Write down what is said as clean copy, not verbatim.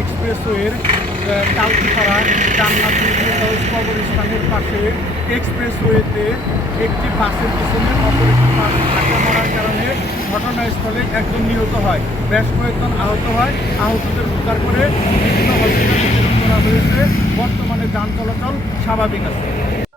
এক্সপ্রেসওয়ের তালকিপাড়া জান্নাতুল ফেরদৌস কবরস্থানের পাশে এক্সপ্রেসওয়েতে একটি বাসের পিছনে অপর একটি বাস ধাক্কা মারার কারণে ঘটনাস্থলে একজন নিহত হয়, বেশ কয়েকজন আহত হয়। আহতদের উদ্ধার করে বিভিন্ন হসপিটালে প্রেরণ করা হয়েছে। বর্তমানে যান চলাচল স্বাভাবিক আছে।